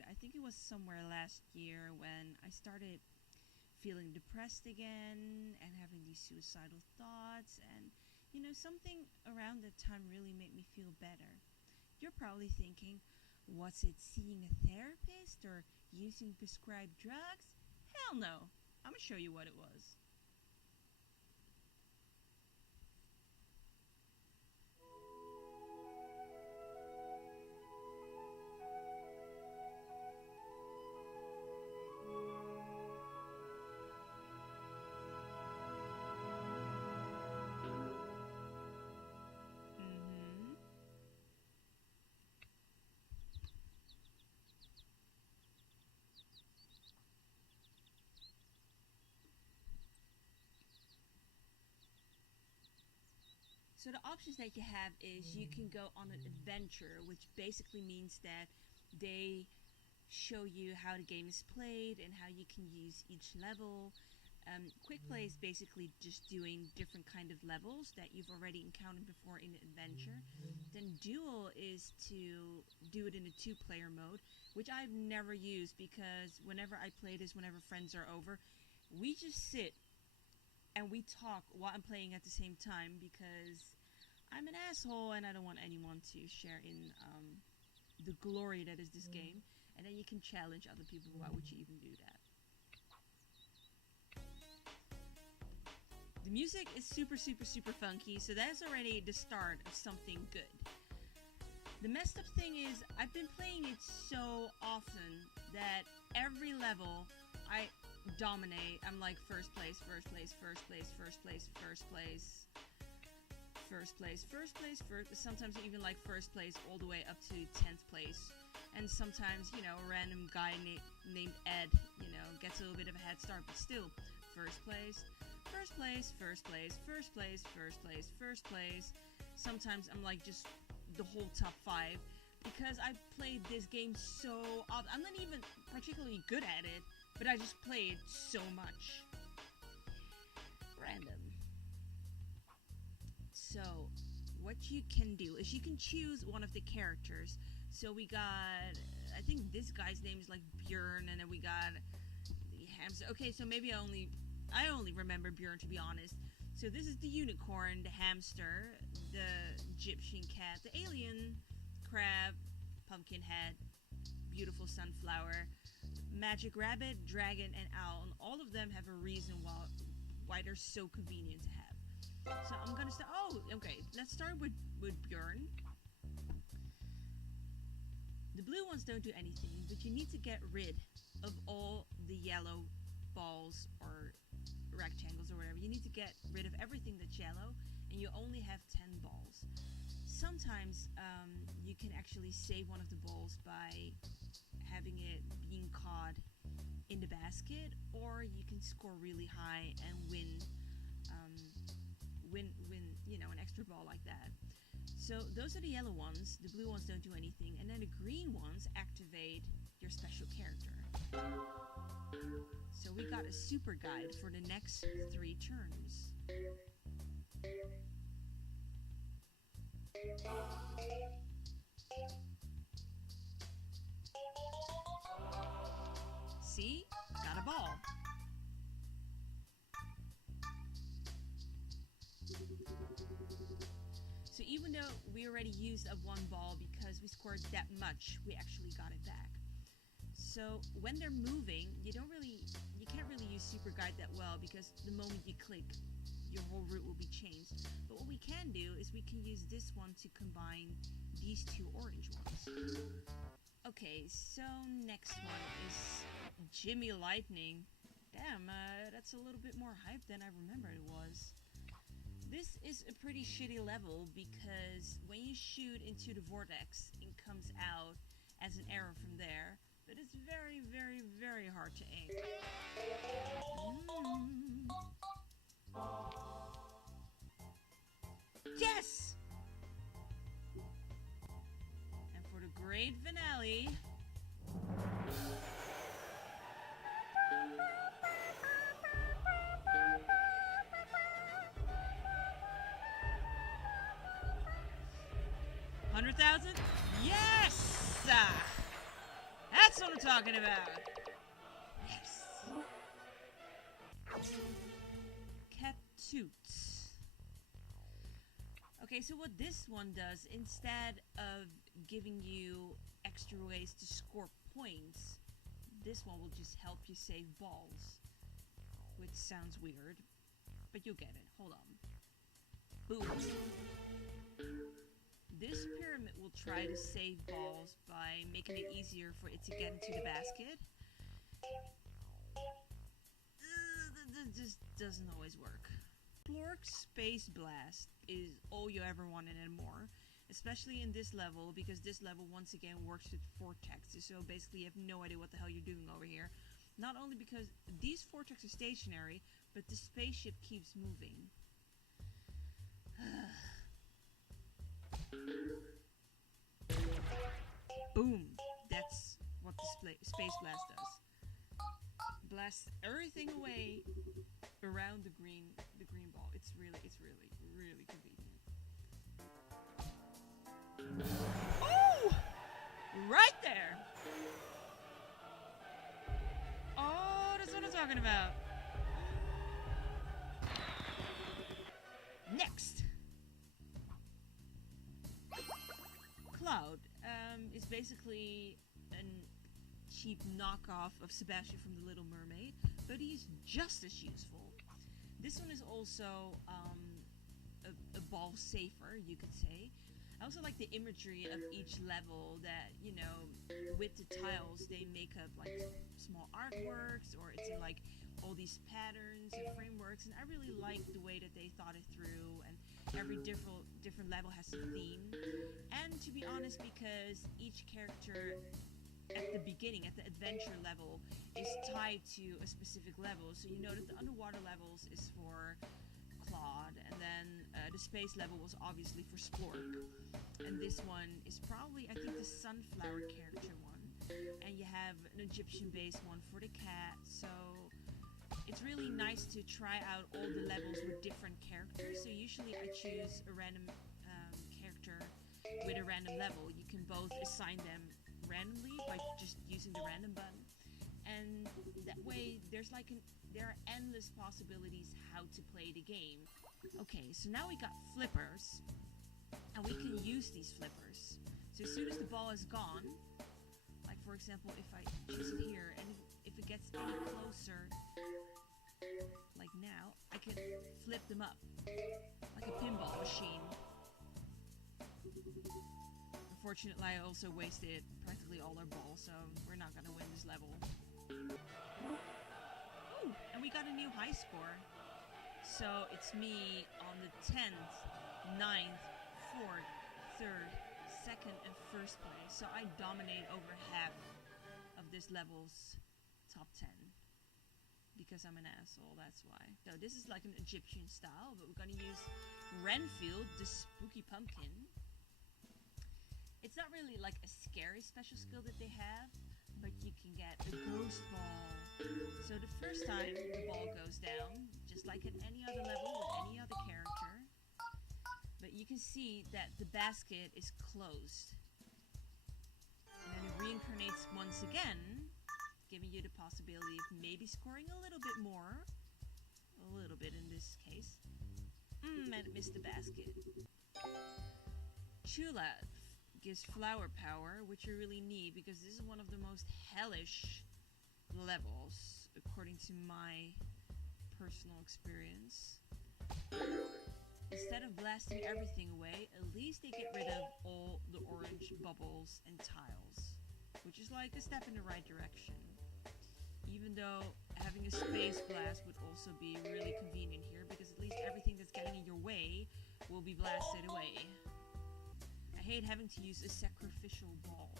started, I think it was somewhere last year when I started feeling depressed again and having these suicidal thoughts, and something around that time really made me feel better. You're probably thinking, was it seeing a therapist or using prescribed drugs? Hell no. I'm gonna show you what it was. Mm-hmm. So the options that you have is you can go on an adventure, which basically means that they show you how the game is played and how you can use each level. Quick play is basically just doing different kind of levels that you've already encountered before in an adventure. Then duel is to do it in a two-player mode, which I've never used because whenever I play this, whenever friends are over, we just sit and we talk while I'm playing at the same time because I'm an asshole and I don't want anyone to share in the glory that is this game. And then you can challenge other people. Why would you even do that? The music is super, super, super funky, so that's already the start of something good. The messed up thing is, I've been playing it so often that every level I dominate. I'm like first place, first place, first place, first place, first place, first place, first place, first. Sometimes even like first place all the way up to 10th place. And sometimes, a random guy named Ed, gets a little bit of a head start, but still, first place, first place, first place, first place, first place, first place. Sometimes I'm like just the whole top 5 because I played this game so often. I'm not even particularly good at it, but I just play it so much. Random. So, what you can do is you can choose one of the characters. So we got, I think this guy's name is like Björn, and then we got the hamster. Okay, so maybe I only remember Björn, to be honest. So this is the unicorn, the hamster, the Egyptian cat, the alien crab, pumpkin head, beautiful sunflower, magic rabbit, dragon, and owl. And all of them have a reason why they're so convenient to have. So I'm gonna start. Oh, okay. Let's start with Björn. The blue ones don't do anything, but you need to get rid of all the yellow balls or rectangles or whatever. You need to get rid of everything that's yellow, and you only have 10 balls. Sometimes you can actually save one of the balls by having it being caught in the basket, or you can score really high and win an extra ball like that. So those are the yellow ones. The blue ones don't do anything, and then the green ones activate your special character. So we got a super guide for the next 3 turns. See? Got a ball. So even though we already used up 1 ball because we scored that much, we actually got it back. So when they're moving, you can't really use Super Guide that well because the moment you click, your whole route will be changed. But what we can do is we can use this one to combine these 2 orange ones. Okay, so next one is Jimmy Lightning. Damn, that's a little bit more hype than I remember it was. This is a pretty shitty level because when you shoot into the vortex, it comes out as an arrow from there, but it's very, very, very hard to aim. Yes! And for the great finale... $100,000? Yes! That's what I'm talking about. Yes. Catoots. Okay, so what this one does, instead of giving you extra ways to score points, this one will just help you save balls. Which sounds weird, but you'll get it. Hold on. Boom. This pyramid will try to save balls by making it easier for it to get into the basket. That just doesn't always work. Plork Space Blast is all you ever wanted and more. Especially in this level, because this level once again works with vortexes. So basically you have no idea what the hell you're doing over here. Not only because these vortexes are stationary, but the spaceship keeps moving. Boom! That's what the Space Blast does. Blasts everything away around the green ball. It's really convenient. Oh! Right there! Oh, that's what I'm talking about. Next! Cloud is basically a cheap knockoff of Sebastian from The Little Mermaid, but he's just as useful. This one is also a ball safer, you could say. I also like the imagery of each level that, you know, with the tiles, they make up like small artworks, or it's in like all these patterns and frameworks, and I really like the way that they thought it through, and every different level has a theme. And to be honest, because each character at the beginning, at the adventure level, is tied to a specific level, so you know that the underwater levels is for Claude, and then the space level was obviously for Splork, and this one is probably, I think, the sunflower character one, and you have an Egyptian based one for the cat. So it's really nice to try out all the levels with different characters. So usually I choose a random character with a random level. You can both assign them randomly by just using the random button, and that way there are endless possibilities how to play the game. Okay, so now we got flippers, and we can use these flippers. So as soon as the ball is gone, like for example, if I choose it here, and if it gets any closer, like now, I can flip them up, like a pinball machine. Unfortunately, I also wasted practically all our balls, so we're not gonna win this level. Ooh, and we got a new high score. So it's me on the 10th, 9th, 4th, 3rd, 2nd, and 1st place. So I dominate over half of this level's top 10. Because I'm an asshole, that's why. So this is like an Egyptian style, but we're gonna use Renfield, the spooky pumpkin. It's not really like a scary special skill that they have, but you can get a ghost ball. So the first time the ball goes down, just like at any other level with any other character, but you can see that the basket is closed. And then it reincarnates once again, giving you the possibility of maybe scoring a little bit more. A little bit in this case. And it missed the basket. Chula gives flower power, which you really need because this is one of the most hellish levels, according to my personal experience. Instead of blasting everything away, at least they get rid of all the orange bubbles and tiles, which is like a step in the right direction. Even though having a space blast would also be really convenient here, because at least everything that's getting in your way will be blasted away. I hate having to use a sacrificial ball.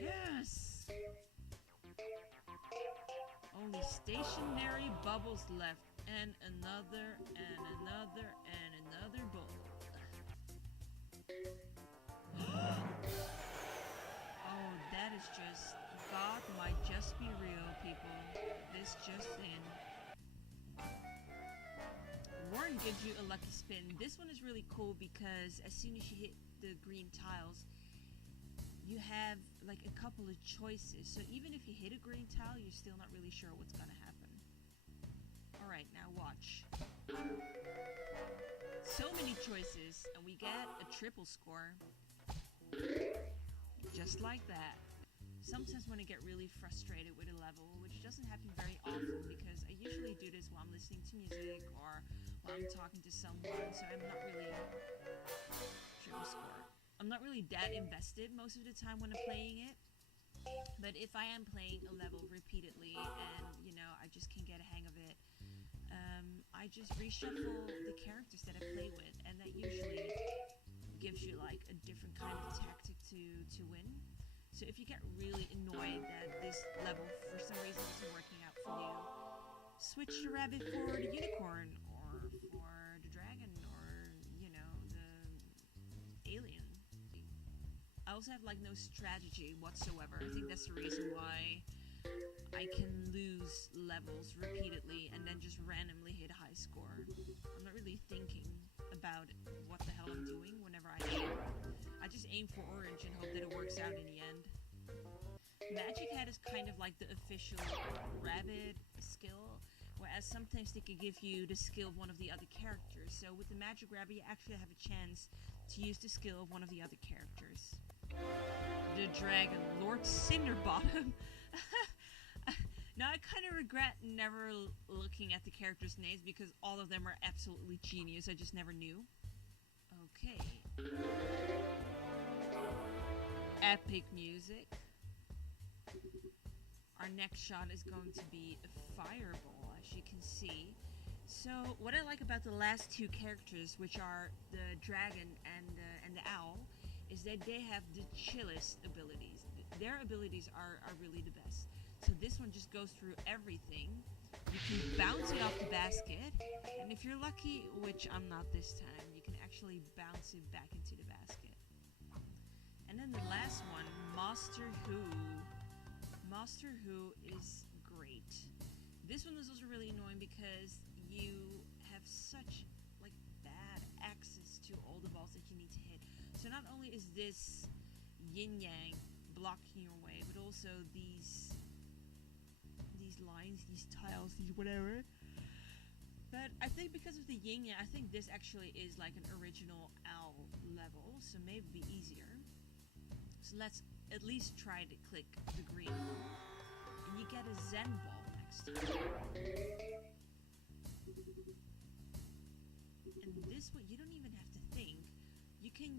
Yes! Only stationary bubbles left, and another, and another, and another bowl. Oh, that is just... God might just be real, people. This just in. Unicorn gives you a lucky spin. This one is really cool because as soon as you hit the green tiles, you have like a couple of choices. So even if you hit a green tile, you're still not really sure what's gonna happen. Alright, now watch. So many choices, and we get a triple score. Just like that. Sometimes when I get really frustrated with a level, which doesn't happen very often because I usually do this while I'm listening to music or while I'm talking to someone, so I'm not really triple score. I'm not really that invested most of the time when I'm playing it. But if I am playing a level repeatedly and, you know, I just can't get a hang of it, I just reshuffle the characters that I play with, and that usually gives you like a different kind of tactic to win. So if you get really annoyed that this level for some reason isn't working out for you, switch the rabbit for the unicorn or for the dragon or, you know, the alien. I also have like no strategy whatsoever. I think that's the reason why I can lose levels repeatedly and then just randomly hit a high score. I'm not really thinking about what the hell I'm doing whenever I aim. I just aim for orange and hope that it works out in the end. Magic Hat is kind of like the official rabbit skill, whereas sometimes they can give you the skill of one of the other characters. So with the Magic Rabbit, you actually have a chance to use the skill of one of the other characters. The dragon, Lord Cinderbottom. Now I kind of regret never looking at the characters' names because all of them are absolutely genius. I just never knew. Okay. Epic music. Our next shot is going to be a fireball, as you can see. So what I like about the last two characters, which are the dragon and the owl, is that they have the chillest abilities. Their abilities are really the best. So this one just goes through everything. You can bounce it off the basket, and if you're lucky, which I'm not this time, you can actually bounce it back into the basket. And then the last one, Master Who. Master Who is great. This one is also really annoying because you have such like bad access to all the balls that you need to hit. So not only is this yin yang blocking your way, but also these lines, these tiles, these whatever. But I think because of the yin yang, I think this actually is like an original owl level, so maybe it'd be easier. So let's at least try to click the green one. And you get a Zen ball next to it. And this one, you don't even have to think. You can,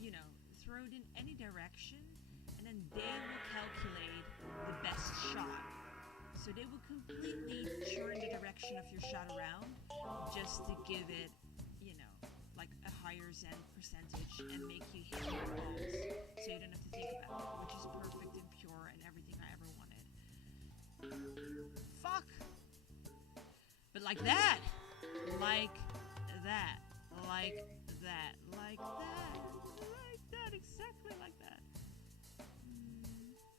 you know, throw it in any direction, and then they will calculate the best shot. So they will completely turn the direction of your shot around just to give it, you know, like a higher Zen percentage and make you hit more balls. So you don't have to think about it, which is perfect and pure and everything I ever wanted. Fuck! But like that! Like that. Like that. Like that. Like that. Exactly like that.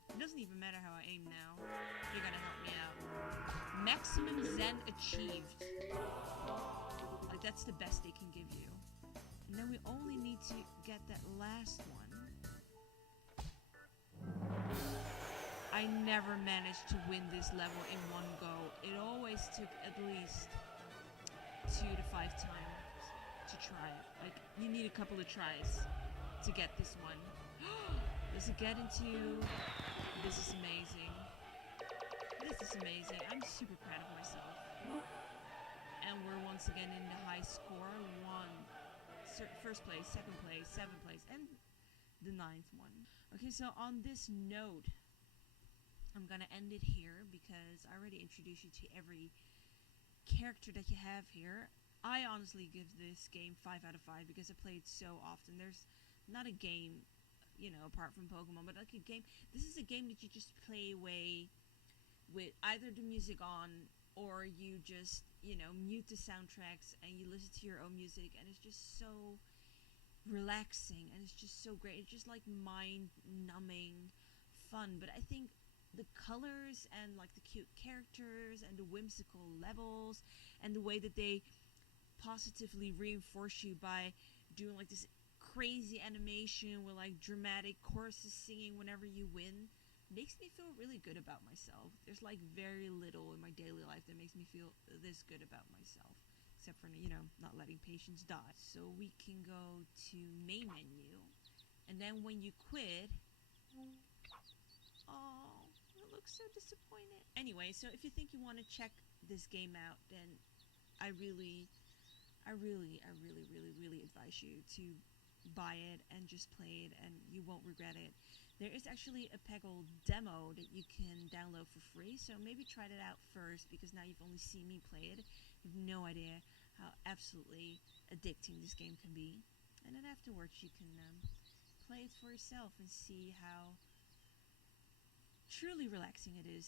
It doesn't even matter how I aim now. You're gonna help me out. Maximum Zen achieved. Like that's the best they can give you. And then we only need to get that last one. I never managed to win this level in one go. It always took at least 2 to 5 times to try it. Like, you need a couple of tries to get this one. Does it get into... This is amazing. This is amazing. I'm super proud of myself. And we're once again in the high score. First place, second place, 7th place, and the 9th one. Okay, so on this note, I'm gonna end it here because I already introduced you to every character that you have here. I honestly give this game 5 out of 5 because I play it so often. There's not a game, you know, apart from Pokemon, but like a game. This is a game that you just play away with either the music on or you just, you know, mute the soundtracks and you listen to your own music, and it's just so relaxing and it's just so great. It's just like mind-numbing fun. But I think the colors and like the cute characters and the whimsical levels and the way that they positively reinforce you by doing like this crazy animation with like dramatic choruses singing whenever you win makes me feel really good about myself. There's like very little in my daily life that makes me feel this good about myself, except for, not letting patients die. So we can go to main menu, and then when you quit, oh, it looks so disappointed. Anyway, so if you think you want to check this game out, then I really, really advise you to buy it and just play it, and you won't regret it. There is actually a Peggle demo that you can download for free, so maybe try it out first, because now you've only seen me play it. You have no idea how absolutely addicting this game can be. And then afterwards, you can play it for yourself and see how truly relaxing it is